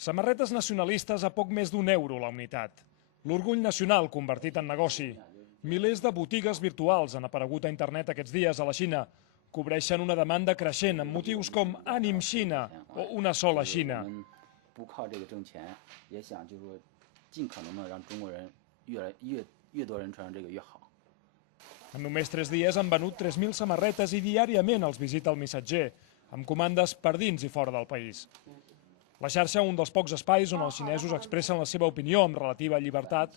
Samarretes nacionalistes a poc més d'1 euro la unitat. L'orgull nacional convertit en negoci. Milers de botigues virtuals han aparegut a internet aquests dies a la Xina. Cobreixen una demanda creixent amb motius com Ànim Xina o Una sola Xina. En només 3 dies han venut 3.000 samarretes i diàriament els visita el missatger, amb comandes per dins i fora del país. La xarxa, un dels pocs espais on els xinesos expressen la seva opinió amb relativa llibertat,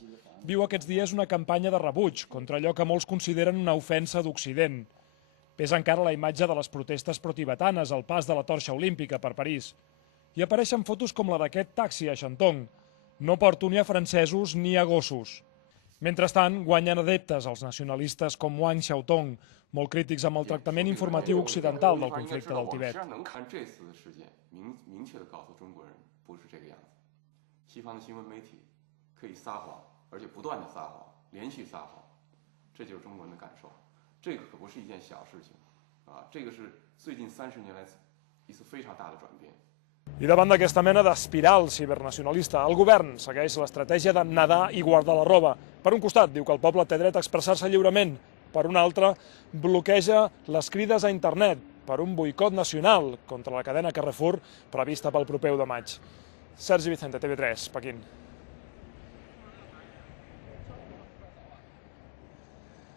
viu aquests dies una campanya de rebuig contra allò que molts consideren una ofensa d'Occident. Pesa encara la imatge de les protestes protibetanes al pas de la torxa olímpica per París. I apareixen fotos com la d'aquest taxi a Shantung. No porto ni a francesos ni a gossos. Mentrestant, guanyen adeptes els nacionalistes com Wang Xiaotong, molt crítics amb el tractament informatiu occidental del conflicte del Tibet. I davant d'aquesta mena d'espiral cibernacionalista, el govern segueix l'estratègia de nedar i guardar la roba. Per un costat, diu que el poble té dret a expressar-se lliurement. Per un altre, bloqueja les crides a internet per un boicot nacional contra la cadena Carrefour prevista pel proper 1 de maig. Sergi Vicente, TV3, Pequín.